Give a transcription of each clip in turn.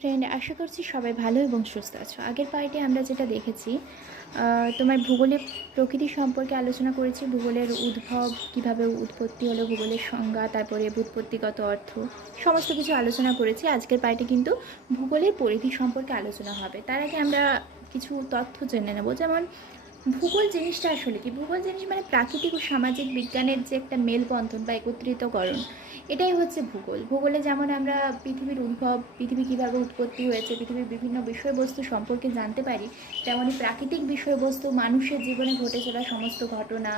Friend, আশা করছি সবাই ভালো এবং সুস্থ আছো। আগের পার্টে আমরা যেটা দেখেছি, তোমার ভূগোলের প্রকৃতি সম্পর্কে আলোচনা করেছি। ভূগোলের উদ্ভব, কিভাবে উৎপত্তি হলো, ভূগোলের সংজ্ঞা, তারপরে ব্যুৎপত্তিগত অর্থ, সমস্ত কিছু আলোচনা করেছি। আজকের পার্টে কিন্তু ভূগোলের পরিধি সম্পর্কে আলোচনা হবে। তার আগে আমরা কিছু তথ্য জেনে নেব। যেমন ভূগোল জিনিসটা আসলে কি? ভূগোল জিনিস মানে প্রাকৃতিক ও সামাজিক বিজ্ঞানের যে একটা মেলবন্ধন বা একত্রিতকরণ, এটাই হচ্ছে ভূগোল। ভূগোলে যেমন আমরা পৃথিবীর উদ্ভব, পৃথিবী কীভাবে উৎপত্তি হয়েছে, পৃথিবীর বিভিন্ন বিষয়বস্তু সম্পর্কে জানতে পারি, তেমনই প্রাকৃতিক বিষয়বস্তু, মানুষের জীবনে ঘটে চলা সমস্ত ঘটনা,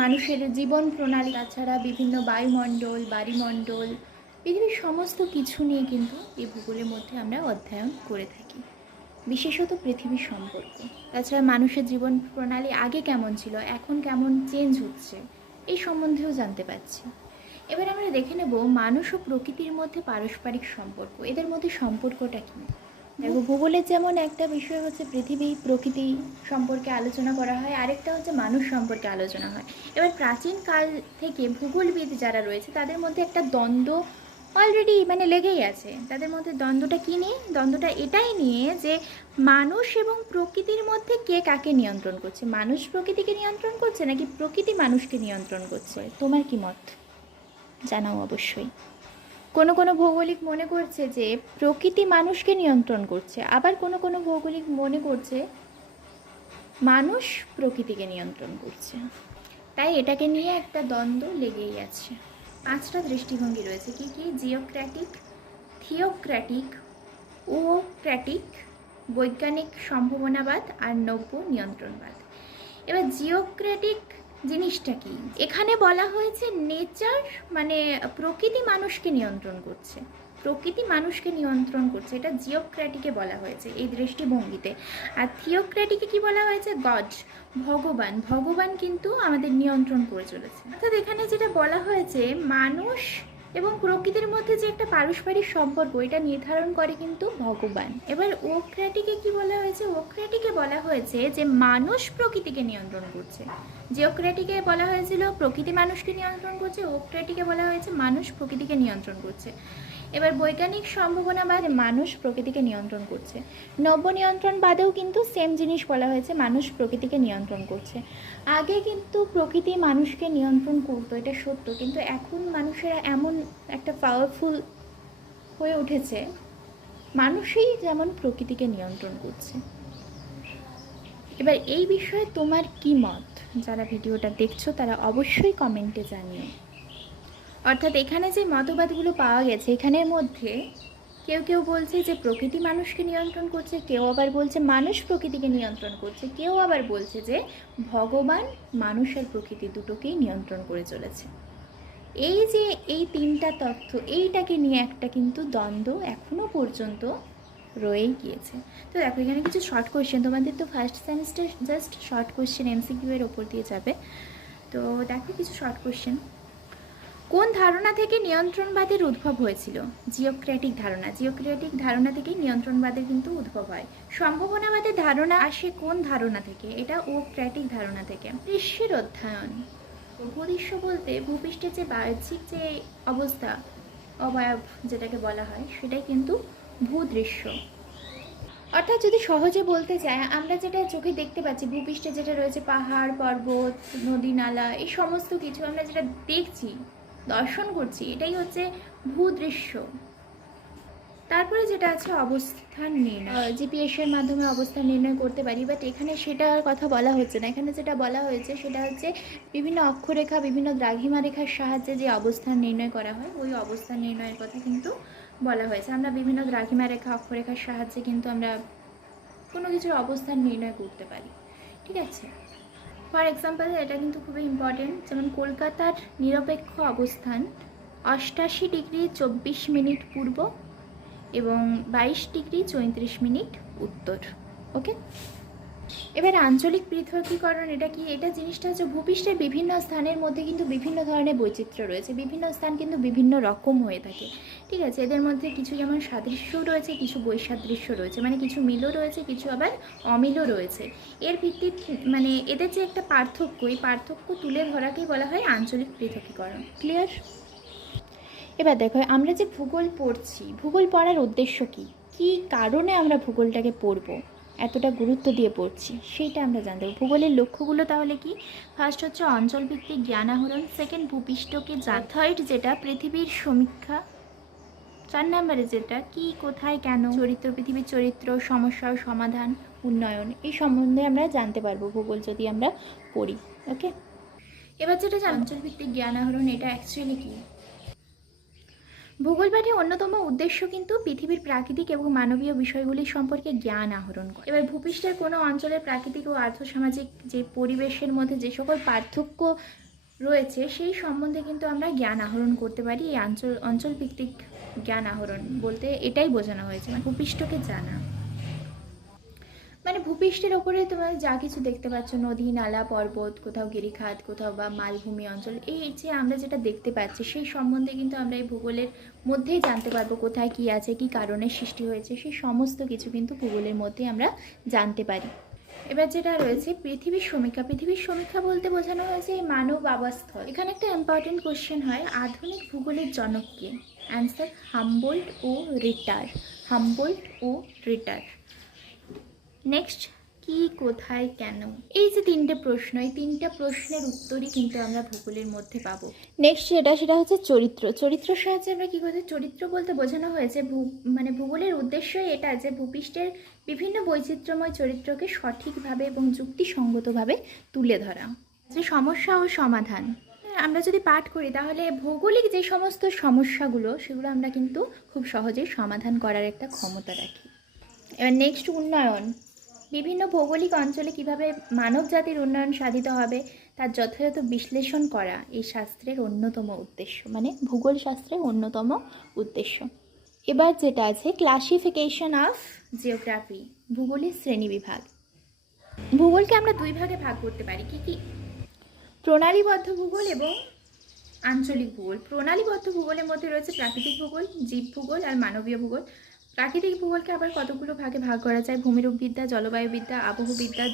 মানুষের জীবন প্রণালী, তাছাড়া বিভিন্ন বায়ুমণ্ডল, বাড়িমণ্ডল, পৃথিবীর সমস্ত কিছু নিয়ে কিন্তু এই ভূগোলের মধ্যে আমরা অধ্যয়ন করে থাকি। বিশেষত পৃথিবীর সম্পর্ক, তাছাড়া মানুষের জীবন প্রণালী আগে কেমন ছিল, এখন কেমন চেঞ্জ হচ্ছে, এই সম্বন্ধেও জানতে পারছি। এবার আমরা দেখে নেব মানুষ ও প্রকৃতির মধ্যে পারস্পরিক সম্পর্ক। এদের মধ্যে সম্পর্কটা কী? দেখো, ভূগোলের যেমন একটা বিষয় হচ্ছে পৃথিবী প্রকৃতি সম্পর্কে আলোচনা করা হয়, আরেকটা হচ্ছে মানুষ সম্পর্কে আলোচনা হয়। এবার প্রাচীন কাল থেকে ভূগোলবিদ যারা রয়েছে তাদের মধ্যে একটা দ্বন্দ্ব অলরেডি লেগেই আছে। তাদের মধ্যে দ্বন্দ্বটা কী নিয়ে? দ্বন্দ্বটা এটাই নিয়ে যে মানুষ এবং প্রকৃতির মধ্যে কে কাকে নিয়ন্ত্রণ করছে। মানুষ প্রকৃতিকে নিয়ন্ত্রণ করছে নাকি প্রকৃতি মানুষকে নিয়ন্ত্রণ করছে? তোমার কি মত জানাও অবশ্যই। কোনো কোনো ভৌগোলিক মনে করছে যে প্রকৃতি মানুষকে নিয়ন্ত্রণ করছে, আবার কোনো কোনো ভৌগোলিক মনে করছে মানুষ প্রকৃতিকে নিয়ন্ত্রণ করছে। তাই এটাকে নিয়ে একটা দ্বন্দ্ব লেগেই আছে। 5টা দৃষ্টিভঙ্গি রয়েছে। কি কি? জিওক্র্যাটিক, থিওক্র্যাটিক, ওক্র্যাটিক, বৈজ্ঞানিক সম্ভাবনাবাদ আর নব্য নিয়ন্ত্রণবাদ। এবার জিওক্র্যাটিক জিনিসটা কি? এখানে বলা হয়েছে নেচার প্রকৃতি মানুষকে নিয়ন্ত্রণ করছে, প্রকৃতি মানুষকে নিয়ন্ত্রণ করছে, এটা জিওক্র্যাটিকে বলা হয়েছে এই দৃষ্টিভঙ্গিতে। আর থিওক্র্যাটিকে কি বলা হয়েছে? গড, ভগবান, ভগবান কিন্তু আমাদের নিয়ন্ত্রণ করে চলেছে। অর্থাৎ এখানে যেটা বলা হয়েছে, মানুষ এবং প্রকৃতির মধ্যে যে একটা পারস্পরিক সম্পর্ক, এটা নির্ধারণ করে কিন্তু ভগবান। এবার ওক্র্যাটিকে কি বলা হয়েছে? ওক্র্যাটিকে বলা হয়েছে যে মানুষ প্রকৃতিকে নিয়ন্ত্রণ করছে। জিওক্র্যাটিকে বলা হয়েছিল প্রকৃতি মানুষকে নিয়ন্ত্রণ করছে, ওক্র্যাটিকে বলা হয়েছে মানুষ প্রকৃতিকে নিয়ন্ত্রণ করছে। এবার বৈজ্ঞানিক সম্ভাবনাবাদ, মানুষ প্রকৃতিকে নিয়ন্ত্রণ করছে। নব্য নিয়ন্ত্রণবাদেও কিন্তু সেম জিনিস বলা হয়েছে, মানুষ প্রকৃতিকে নিয়ন্ত্রণ করছে। আগে কিন্তু প্রকৃতি মানুষকে নিয়ন্ত্রণ করতো, এটা সত্য, কিন্তু এখন মানুষেরা এমন একটা পাওয়ারফুল হয়ে উঠেছে, মানুষই যেমন প্রকৃতিকে নিয়ন্ত্রণ করছে। এবার এই বিষয়ে তোমার কি মত? যারা ভিডিওটা দেখছো তারা অবশ্যই কমেন্টে জানিও। অর্থাৎ এখানে যে মতবাদগুলো পাওয়া গেছে, এখানের মধ্যে কেউ কেউ বলছে যে প্রকৃতি মানুষকে নিয়ন্ত্রণ করছে, কেউ আবার বলছে মানুষ প্রকৃতিকে নিয়ন্ত্রণ করছে, কেউ আবার বলছে যে ভগবান মানুষ আর প্রকৃতি দুটোকেই নিয়ন্ত্রণ করে চলেছে। এই যে এই 3টা তথ্য, এইটাকে নিয়ে একটা কিন্তু দ্বন্দ্ব এখনও পর্যন্ত রয়েই গিয়েছে। তো দেখো, এখানে কিছু শর্ট কোয়েশ্চেন, তোমাদের তো first semester just short question MCQ এর ওপর দিয়ে যাবে। তো দেখো কিছু শর্ট কোয়েশ্চেন। কোন ধারণা থেকে নিয়ন্ত্রণবাদের উদ্ভব হয়েছিল? জিওক্র্যাটিক ধারণা। জিওক্র্যাটিক ধারণা থেকে নিয়ন্ত্রণবাদের কিন্তু উদ্ভব হয়। সম্ভাবনাবাদের ধারণা আসে কোন ধারণা থেকে? এটা ওক্র্যাটিক ধারণা থেকে। দৃশ্যের অধ্যয়ন। ভূদৃশ্য বলতে ভূপৃষ্ঠের যে বাহ্যিক যে অবস্থা, অবয়ব যেটাকে বলা হয়, সেটাই কিন্তু ভূদৃশ্য। অর্থাৎ যদি সহজে বলতে চাই, আমরা যেটা চোখে দেখতে পাচ্ছি, ভূপৃষ্ঠে যেটা রয়েছে পাহাড়, পর্বত, নদী, নালা, এই সমস্ত কিছু আমরা যেটা দেখছি, দর্শন করছি, এটাই হচ্ছে ভূদৃশ্য। তারপরে যেটা আছে অবস্থান নির্ণয়, জিপিএসের মাধ্যমে অবস্থান নির্ণয় করতে পারি, বাট এখানে সেটার কথা বলা হচ্ছে না। এখানে যেটা বলা হয়েছে সেটা হচ্ছে বিভিন্ন অক্ষরেখা, বিভিন্ন দ্রাঘিমা রেখার সাহায্যে যে অবস্থান নির্ণয় করা হয়, ওই অবস্থান নির্ণয়ের কথা কিন্তু বলা হয়েছে। আমরা বিভিন্ন দ্রাঘিমা রেখা, অক্ষরেখার সাহায্যে কিন্তু আমরা কোনো কিছুর অবস্থান নির্ণয় করতে পারি। ঠিক আছে, ফর এক্সাম্পল এটা কিন্তু খুবই ইম্পর্টেন্ট। যেমন কলকাতার নিরপেক্ষ অবস্থান 88 ডিগ্রি 24 মিনিট পূর্ব এবং 22 ডিগ্রি 34 মিনিট উত্তর। ওকে, এবার আঞ্চলিক পৃথকীকরণ এটা কি? এটা জিনিসটা হচ্ছে ভূপৃষ্ঠের বিভিন্ন স্থানের মধ্যে কিন্তু বিভিন্ন ধরনের বৈচিত্র্য রয়েছে, বিভিন্ন স্থান কিন্তু বিভিন্ন রকম হয়ে থাকে। ঠিক আছে, এদের মধ্যে কিছু যেমন সাদৃশ্যও রয়েছে, কিছু বৈসাদৃশ্য রয়েছে, কিছু মিলও রয়েছে, কিছু আবার অমিলও রয়েছে। এর ভিত্তিতে এদের যে একটা পার্থক্য, এই পার্থক্য তুলে ধরাকেই বলা হয় আঞ্চলিক পৃথকীকরণ। ক্লিয়ার? এবার দেখো, আমরা যে ভূগোল পড়ছি, ভূগোল পড়ার উদ্দেশ্য কি? কী কারণে আমরা ভূগোলটাকে পড়ব, এতটা গুরুত্ব দিয়ে পড়ছি, সেইটা আমরা জানতে পারব। ভূগোলের লক্ষ্যগুলো তাহলে কি? ফার্স্ট হচ্ছে অঞ্চলভিত্তিক জ্ঞান আহরণ, সেকেন্ড ভূপৃষ্ঠকে থার্ড যেটা পৃথিবীর সমীক্ষা, 4 নম্বরে যেটা কি, কোথায়, কেন, চরিত্র, পৃথিবীর চরিত্র, সমস্যা ও সমাধান, উন্নয়ন, এই সম্বন্ধে আমরা জানতে পারবো ভূগোল যদি আমরা পড়ি। ওকে, এবার যেটা অঞ্চলভিত্তিক জ্ঞান আহরণ, এটা অ্যাকচুয়ালি কি? ভূগোল পাঠে অন্যতম উদ্দেশ্য কিন্তু পৃথিবীর প্রাকৃতিক এবং মানবীয় বিষয়গুলি সম্পর্কে জ্ঞান আহরণ করা। এবার ভূপৃষ্ঠের কোনো অঞ্চলের প্রাকৃতিক ও আর্থসামাজিক যে পরিবেশের মধ্যে যে সকল পার্থক্য রয়েছে সেই সম্বন্ধে কিন্তু আমরা জ্ঞান আহরণ করতে পারি। এই অঞ্চলভিত্তিক জ্ঞান আহরণ বলতে এটাই বোঝানো হয়েছে, মানে ভূপৃষ্ঠকে জানা, মানে ভূপৃষ্ঠের ওপরে তোমরা যা কিছু দেখতে পাচ্ছ, নদী, নালা, পর্বত, কোথাও গিরিখাত, কোথাও বা মালভূমি অঞ্চল, এই যে আমরা যেটা দেখতে পাচ্ছি সেই সম্বন্ধে কিন্তু আমরা এই ভূগোলের মধ্যেই জানতে পারবো কোথায় কী আছে, কী কারণে সৃষ্টি হয়েছে, সেই সমস্ত কিছু কিন্তু ভূগোলের মধ্যেই আমরা জানতে পারি। এবার যেটা রয়েছে পৃথিবীর সমীক্ষা। পৃথিবীর সমীক্ষা বলতে বোঝানো হয়েছে এই মানব আবাসস্থল। এখানে একটা ইম্পর্টেন্ট কোশ্চেন হয়, আধুনিক ভূগোলের জনক কে? অ্যান্সার হামবোল্ট ও রিটার। হামবোল্ট ও রিটার। নেক্সট কি, কোথায়, কেন, এই যে তিনটে প্রশ্ন, এই তিনটা প্রশ্নের উত্তরই কিন্তু আমরা ভূগোলের মধ্যে পাবো। নেক্সট সেটা হচ্ছে চরিত্র। চরিত্রের সাহায্যে আমরা কী করতে, চরিত্র বলতে বোঝানো হয়েছে মানে ভূগোলের উদ্দেশ্যই এটা যে ভূপৃষ্ঠের বিভিন্ন বৈচিত্র্যময় চরিত্রকে সঠিকভাবে এবং যুক্তিসঙ্গতভাবে তুলে ধরা। যে সমস্যা ও সমাধান আমরা যদি পাঠ করি তাহলে ভৌগোলিক যে সমস্ত সমস্যাগুলো সেগুলো আমরা কিন্তু খুব সহজেই সমাধান করার একটা ক্ষমতা রাখি। এবার নেক্সট উন্নয়ন। বিভিন্ন ভৌগোলিক অঞ্চলে কিভাবে মানব জাতির উন্নয়ন সাধিত হবে তার যথাযথ বিশ্লেষণ করা এই শাস্ত্রের অন্যতম উদ্দেশ্য, মানে ভূগোল শাস্ত্রের অন্যতম উদ্দেশ্য। এবার যেটা আছে ক্লাসিফিকেশন অফ জিওগ্রাফি, ভূগোলের শ্রেণীবিভাগ। ভূগোলকে আমরা দুই ভাগে ভাগ করতে পারি, কি কি? প্রণালীবদ্ধ ভূগোল এবং আঞ্চলিক ভূগোল। প্রণালীবদ্ধ ভূগোলের মধ্যে রয়েছে প্রাকৃতিক ভূগোল, জীব ভূগোল আর মানবীয় ভূগোল। প্রাকৃতিক ভূগোলকে আবার কতগুলো ভাগে ভাগ করা যায়, ভূমিরূপবিদ্যা, জলবায়ুবিদ্যা, আবহবিদ্যা,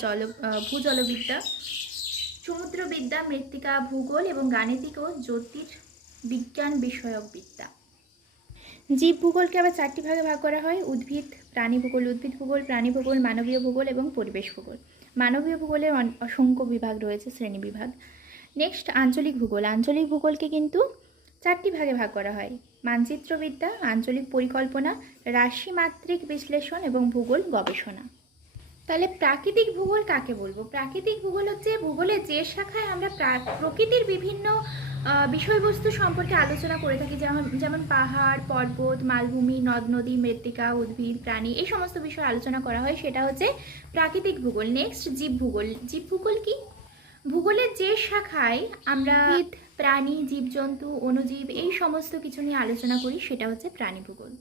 ভূজলবিদ্যা, সমুদ্রবিদ্যা, মৃত্তিকা ভূগোল এবং গাণিতিক ও জ্যোতির্বিজ্ঞান বিষয়ক বিদ্যা। জীব ভূগোলকে আবার 4টি ভাগে ভাগ করা হয়, উদ্ভিদ, প্রাণী ভূগোল, উদ্ভিদ ভূগোল, প্রাণী ভূগোল, মানবীয় ভূগোল এবং পরিবেশ ভূগোল। মানবীয় ভূগোলের অসংখ্য বিভাগ রয়েছে, শ্রেণী বিভাগ। নেক্সট আঞ্চলিক ভূগোল। আঞ্চলিক ভূগোলকে কিন্তু 4টি ভাগে ভাগ করা হয়, মানচিত্রবিদ্যা, আঞ্চলিক পরিকল্পনা, রাশিমাত্রিক বিশ্লেষণ এবং ভূগোল গবেষণা। তাহলে প্রাকৃতিক ভূগোল কাকে বলবো? প্রাকৃতিক ভূগোল হচ্ছে ভূগোলের যে শাখায় আমরা প্রকৃতির বিভিন্ন বিষয়বস্তু সম্পর্কে আলোচনা করে থাকি, যেমন পাহাড়, পর্বত, মালভূমি, নদ নদী, মৃত্তিকা, উদ্ভিদ, প্রাণী, এই সমস্ত বিষয় আলোচনা করা হয়, সেটা হচ্ছে প্রাকৃতিক ভূগোল। নেক্সট জীব ভূগোল। জীব ভূগোল কি? ভূগোলের যে শাখায় আমরা প্রাণী, জীবজন্তু, অণুজীব এই সমস্ত কিছু নিয়ে আলোচনা করি সেটা হচ্ছে প্রাণী ভূগোল।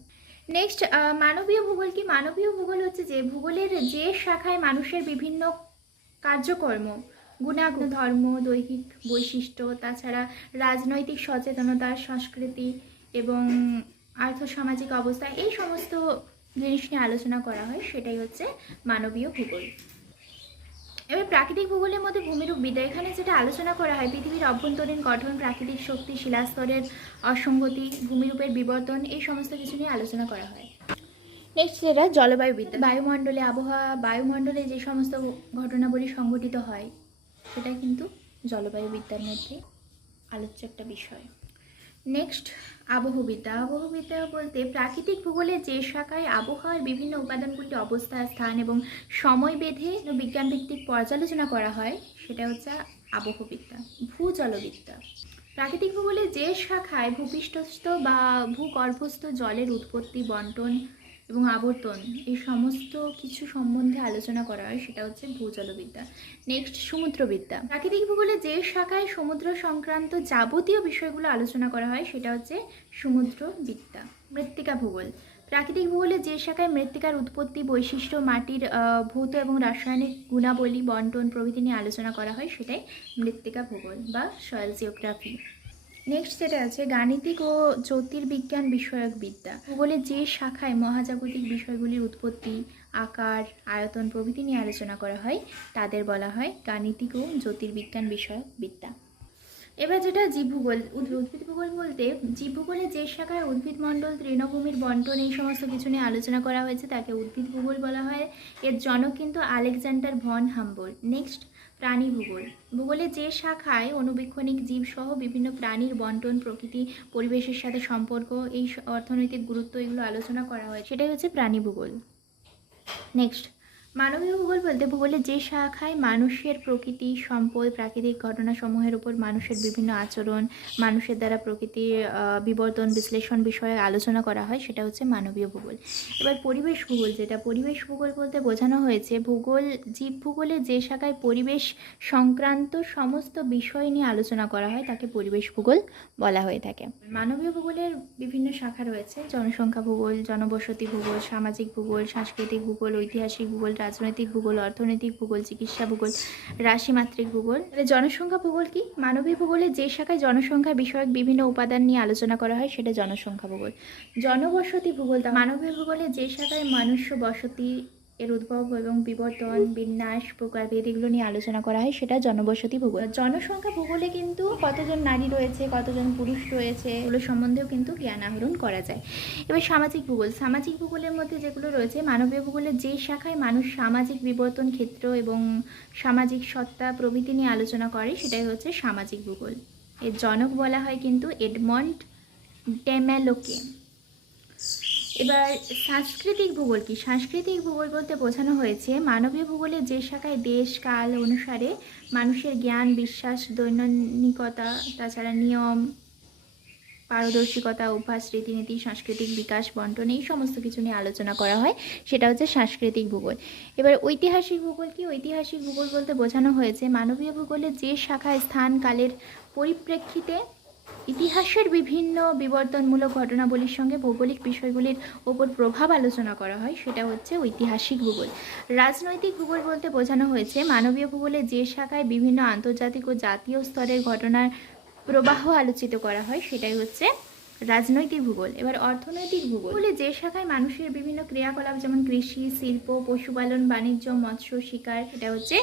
নেক্সট মানবীয় ভূগোল কি? মানবীয় ভূগোল হচ্ছে যে ভূগোলের যে শাখায় মানুষের বিভিন্ন কার্যকর্ম, গুণাগুণ, ধর্ম, দৈহিক বৈশিষ্ট্য, তাছাড়া রাজনৈতিক সচেতনতা, সংস্কৃতি এবং আর্থসামাজিক অবস্থা, এই সমস্ত জিনিস নিয়ে আলোচনা করা হয়, সেটাই হচ্ছে মানবীয় ভূগোল। এবার প্রাকৃতিক ভূগোলের মধ্যে ভূমিরূপবিদ্যা। এখানে যেটা আলোচনা করা হয় পৃথিবীর অভ্যন্তরীণ গঠন, প্রাকৃতিক শক্তি, শিলাস্তরের অসঙ্গতি, ভূমিরূপের বিবর্তন, এই সমস্ত কিছু নিয়ে আলোচনা করা হয়। নেক্সট যেটা জলবায়ুবিদ্যা। বায়ুমণ্ডলে আবহাওয়া, বায়ুমণ্ডলে যে সমস্ত ঘটনাবলী সংঘটিত হয় সেটা কিন্তু জলবায়ুবিদ্যার মধ্যে আলোচ্য একটা বিষয়। নেক্সট আবহবিদ্যা। আবহবিদ্যা বলতে প্রাকৃতিক ভূগোলের যে শাখায় আবহাওয়ার বিভিন্ন উপাদানগুলির অবস্থা, স্থান এবং সময় বেঁধে বিজ্ঞানভিত্তিক পর্যালোচনা করা হয় সেটা হচ্ছে আবহবিদ্যা। ভূজলবিদ্যা। প্রাকৃতিক ভূগোলের যে শাখায় ভূপৃষ্ঠস্থ বা ভূগর্ভস্থ জলের উৎপত্তি, বন্টন এবং আবর্তন এই সমস্ত কিছু সম্বন্ধে আলোচনা করা হয় সেটা হচ্ছে ভূজলবিদ্যা। নেক্সট সমুদ্রবিদ্যা। প্রাকৃতিক ভূগোলে যে শাখায় সমুদ্র সংক্রান্ত যাবতীয় বিষয়গুলো আলোচনা করা হয় সেটা হচ্ছে সমুদ্রবিদ্যা। মৃত্তিকা ভূগোল। প্রাকৃতিক ভূগোলে যে শাখায় মৃত্তিকার উৎপত্তি, বৈশিষ্ট্য, মাটির ভৌত এবং রাসায়নিক গুণাবলী, বন্টন প্রভৃতি নিয়ে আলোচনা করা হয় সেটাই মৃত্তিকা ভূগোল বা সয়েল জিওগ্রাফি। নেক্সট যেটা আছে গাণিতিক ও জ্যোতির্বিজ্ঞান বিষয়ক বিদ্যা। ভূগোলের যে শাখায় মহাজাগতিক বিষয়গুলির উৎপত্তি, আকার, আয়তন প্রভৃতি নিয়ে আলোচনা করা হয় তাদের বলা হয় গাণিতিক ও জ্যোতির্বিজ্ঞান বিষয়ক বিদ্যা। এবার যেটা জীবভূগোল, উদ্ভিদ ভূগোল বলতে জীবভূগোলে যে শাখায় উদ্ভিদমণ্ডল, তৃণভূমির বন্টন এই সমস্ত কিছু নিয়ে আলোচনা করা হয়েছে তাকে উদ্ভিদ ভূগোল বলা হয়। এর জনক কিন্তু আলেকজান্ডার ভন হাম্বোল্ট। নেক্সট, প্রাণী ভূগোল। ভূগোলে যে শাখায় অনুবীক্ষণিক জীবসহ বিভিন্ন প্রাণীর বন্টন, প্রকৃতি, পরিবেশের সাথে সম্পর্ক, এই অর্থনৈতিক গুরুত্ব এগুলো আলোচনা করা হয় সেটাই হচ্ছে প্রাণী ভূগোল। নেক্সট, মানবীয় ভূগোল বলতে ভূগোলের যে শাখায় মানুষের প্রকৃতি, সম্পদ, প্রাকৃতিক ঘটনাসমূহের উপর মানুষের বিভিন্ন আচরণ, মানুষের দ্বারা প্রকৃতির বিবর্তন বিশ্লেষণ বিষয়ে আলোচনা করা হয় সেটা হচ্ছে মানবীয় ভূগোল। এবার পরিবেশ ভূগোল, যেটা পরিবেশ ভূগোল বলতে বোঝানো হয়েছে ভূগোল জীব ভূগোলে যে শাখায় পরিবেশ সংক্রান্ত সমস্ত বিষয় নিয়ে আলোচনা করা হয় তাকে পরিবেশ ভূগোল বলা হয়ে থাকে। মানবীয় ভূগোলের বিভিন্ন শাখা রয়েছে: জনসংখ্যা ভূগোল, জনবসতি ভূগোল, সামাজিক ভূগোল, সাংস্কৃতিক ভূগোল, ঐতিহাসিক ভূগোল, রাজনৈতিক ভূগোল, অর্থনৈতিক ভূগোল, চিকিৎসা ভূগোল, রাশিমাত্রিক ভূগোল। জনসংখ্যা ভূগোল কি? মানবীয় ভূগোলে যে শাখায় জনসংখ্যা বিষয়ক বিভিন্ন উপাদান নিয়ে আলোচনা করা হয় সেটা জনসংখ্যা ভূগোল। জনবসতি ভূগোল, মানবীয় ভূগোলে যে শাখায় মনুষ্য বসতি, এর উদ্ভব এবং বিবর্তন, বিন্যাস, প্রকারভেদ এগুলো নিয়ে আলোচনা করা হয় সেটা জনবসতি ভূগোল। জনসংখ্যা ভূগোলে কিন্তু কতজন নারী রয়েছে, কতজন পুরুষ রয়েছে এগুলো সম্বন্ধেও কিন্তু জ্ঞান আহরণ করা যায়। এবার সামাজিক ভূগোল, সামাজিক ভূগোলের মধ্যে যেগুলো রয়েছে মানবীয় ভূগোলের যে শাখায় মানুষ সামাজিক বিবর্তন, ক্ষেত্র এবং সামাজিক সত্তা প্রভৃতি নিয়ে আলোচনা করে সেটাই হচ্ছে সামাজিক ভূগোল। এর জনক বলা হয় কিন্তু এডমন্ড ডেমেলোকে। এবার সাংস্কৃতিক ভূগোল কি? সাংস্কৃতিক ভূগোল বলতে বোঝানো হয়েছে মানবীয় ভূগোলের যে শাখায় দেশ কাল অনুসারে মানুষের জ্ঞান, বিশ্বাস, দৈনিকতা, তাছাড়া নিয়ম, পারদর্শিকতা, অভ্যাস, রীতিনীতি, সাংস্কৃতিক বিকাশ, বন্টন এই সমস্ত কিছু নিয়ে আলোচনা করা হয় সেটা হচ্ছে সাংস্কৃতিক ভূগোল। এবার ঐতিহাসিক ভূগোল কি? ঐতিহাসিক ভূগোল বলতে বোঝানো হয়েছে মানবীয় ভূগোলের যে শাখায় স্থান কালের পরিপ্রেক্ষিতে ইতিহাসের বিভিন্ন বিবর্তনমূলক ঘটনাবলীর সঙ্গে ভৌগোলিক বিষয়গুলির ওপর প্রভাব আলোচনা করা হয় সেটা হচ্ছে ঐতিহাসিক ভূগোল। রাজনৈতিক ভূগোল বলতে বোঝানো হয়েছে মানবীয় ভূগোলে যে শাখায় বিভিন্ন আন্তর্জাতিক ও জাতীয় স্তরের ঘটনার প্রবাহ আলোচিত করা হয় সেটাই হচ্ছে রাজনৈতিক ভূগোল। এবার অর্থনৈতিক ভূগোল বলে যে শাখায় মানুষের বিভিন্ন ক্রিয়াকলাপ যেমন কৃষি, শিল্প, পশুপালন, বাণিজ্য, মৎস্য, শিকার এটা হচ্ছে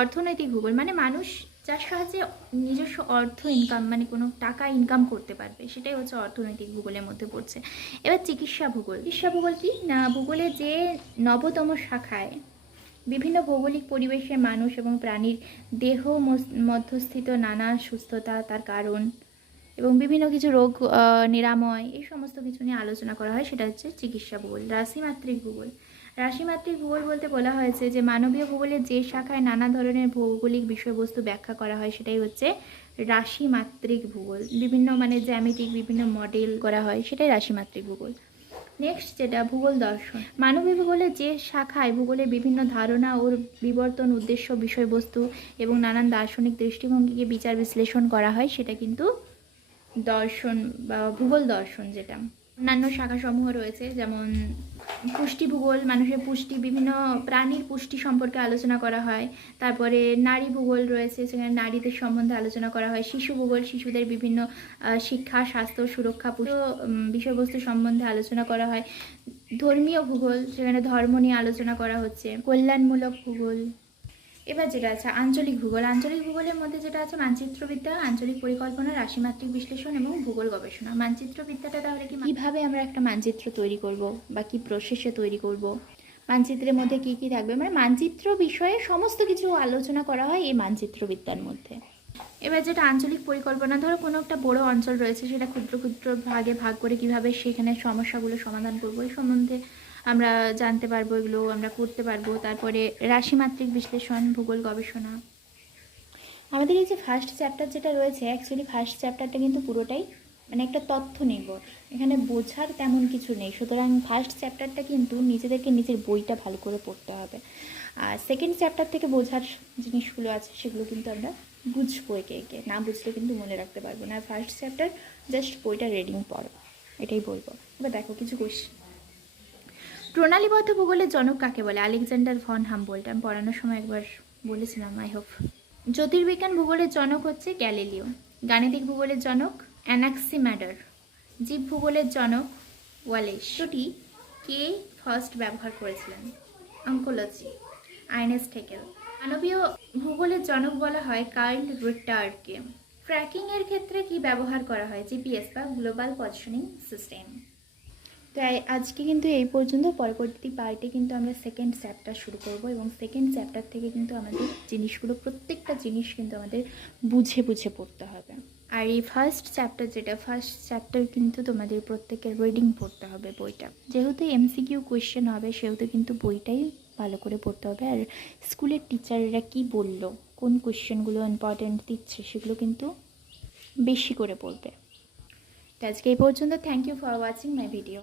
অর্থনৈতিক ভূগোল। মানে মানুষ যার সাহায্যে নিজস্ব অর্থ ইনকাম মানে কোনো টাকা ইনকাম করতে পারবে সেটাই হচ্ছে অর্থনৈতিক ভূগোলের মধ্যে পড়ছে। এবার চিকিৎসা ভূগোল, চিকিৎসা ভূগোল কি না ভূগোলে যে নবতম শাখায় বিভিন্ন ভৌগোলিক পরিবেশে মানুষ এবং প্রাণীর দেহ মধ্যস্থিত নানা সুস্থতা, তার কারণ এবং বিভিন্ন কিছু রোগ নিরাময় এই সমস্ত কিছু নিয়ে আলোচনা করা হয় সেটা হচ্ছে চিকিৎসা ভূগোল। রাশিমাত্রিক ভূগোল, রাশিমাত্রিক ভূগোল বলতে বলা হয়েছে যে মানবীয় ভূগোলের যে শাখায় নানা ধরনের ভৌগোলিক বিষয়বস্তু ব্যাখ্যা করা হয় সেটাই হচ্ছে রাশিমাত্রিক ভূগোল। বিভিন্ন মানে জ্যামিতিক বিভিন্ন মডেল করা হয় সেটাই রাশিমাত্রিক ভূগোল। নেক্সট যেটা ভূগোল দর্শন, মানবীয় ভূগোলের যে শাখায় ভূগোলের বিভিন্ন ধারণা ওর বিবর্তন, উদ্দেশ্য, বিষয়বস্তু এবং নানান দার্শনিক দৃষ্টিভঙ্গিকে বিচার বিশ্লেষণ করা হয় সেটা কিন্তু দর্শন বা ভূগোল দর্শন। যেটা অন্যান্য শাখাসমূহ রয়েছে যেমন পুষ্টি ভূগোল, মানুষের পুষ্টি, বিভিন্ন প্রাণীর পুষ্টি সম্পর্কে আলোচনা করা হয়। তারপরে নারী ভূগোল রয়েছে, সেখানে নারীদের সম্বন্ধে আলোচনা করা হয়। শিশু ভূগোল, শিশুদের বিভিন্ন শিক্ষা, স্বাস্থ্য, সুরক্ষা, বিষয়বস্তু সম্বন্ধে আলোচনা করা হয়। ধর্মীয় ভূগোল, সেখানে ধর্ম নিয়ে আলোচনা করা হচ্ছে। কল্যাণমূলক ভূগোল। এবার যেটা আছে আঞ্চলিক ভূগোল, আঞ্চলিক ভূগোলের মধ্যে যেটা আছে মানচিত্রবিদ্যা, আঞ্চলিক পরিকল্পনা, রাশিমাত্রিক বিশ্লেষণ এবং ভূগোল গবেষণা। মানচিত্রবিদ্যাটা তাহলে কি, কীভাবে আমরা একটা মানচিত্র তৈরি করব বা কী প্রসেসে তৈরি করব, মানচিত্রের মধ্যে কী কী থাকবে, মানে মানচিত্র বিষয়ে সমস্ত কিছু আলোচনা করা হয় এই মানচিত্রবিদ্যার মধ্যে। এবার যেটা আঞ্চলিক পরিকল্পনা, ধরো কোনো একটা বড় অঞ্চল রয়েছে সেটা ক্ষুদ্র ক্ষুদ্র ভাগে ভাগ করে কীভাবে সেখানে সমস্যাগুলো সমাধান করবো এই সম্বন্ধে আমরা জানতে পারবো, এগুলো আমরা করতে পারবো। তারপরে রাশিমাত্রিক বিশ্লেষণ, ভূগোল গবেষণা। আমাদের এই যে ফার্স্ট চ্যাপ্টার যেটা রয়েছে, অ্যাকচুয়ালি ফার্স্ট চ্যাপ্টারটা কিন্তু পুরোটাই মানে একটা তথ্য নির্ভর, এখানে বোঝার তেমন কিছু নেই। সুতরাং ফার্স্ট চ্যাপ্টারটা কিন্তু নিজেদেরকে নিজের বইটা ভালো করে পড়তে হবে। আর সেকেন্ড চ্যাপ্টার থেকে বোঝার জিনিসগুলো আছে সেগুলো কিন্তু আমরা বুঝবো, একে একে না বুঝলে কিন্তু মনে রাখতে পারবো না। আর ফার্স্ট চ্যাপ্টার জাস্ট বইটা রিডিং পড়ো, এটাই বলবো। এবার দেখো কিছু কোশ্চেন। প্রণালীবদ্ধ ভূগোলের জনক কাকে বলে? Alexander von Humboldt. আমি পড়ানোর সময় একবার বলেছিলাম, আই হোপ। জ্যোতির্বিজ্ঞান ভূগোলের জনক হচ্ছে গ্যালিলিও। গাণিতিক ভূগোলের জনক অ্যানাক্সিম্যান্ডার। জীব ভূগোলের জনক ওয়ালেস। দুটি কে ফার্স্ট ব্যবহার করেছিলেন? অঙ্কোলজি, আইনেস্ট হেগেল। মানবীয় ভূগোলের জনক বলা হয় কার্ল রিটারকে। ট্র্যাকিংয়ের ক্ষেত্রে কি ব্যবহার করা হয়? জিপিএস বা গ্লোবাল পজিশনিং সিস্টেম। তো আজকে কিন্তু এই পর্যন্ত। পরবর্তী পার্টে কিন্তু আমরা সেকেন্ড চ্যাপ্টার শুরু করব এবং সেকেন্ড চ্যাপ্টার থেকে কিন্তু আমাদের জিনিসগুলো, প্রত্যেকটা জিনিস কিন্তু আমাদের বুঝে বুঝে পড়তে হবে। আর এই ফার্স্ট চ্যাপ্টার কিন্তু তোমাদের প্রত্যেকের রিডিং পড়তে হবে বইটা। যেহেতু এমসিকিউ কোয়েশ্চেন হবে সেহেতু কিন্তু বইটাই ভালো করে পড়তে হবে। আর স্কুলের টিচাররা কি বললো, কোন কোয়েশ্চেনগুলো ইম্পর্ট্যান্ট দিচ্ছে সেগুলো কিন্তু বেশি করে পড়বে। তো আজকে এই পর্যন্ত। Thank you for watching my video.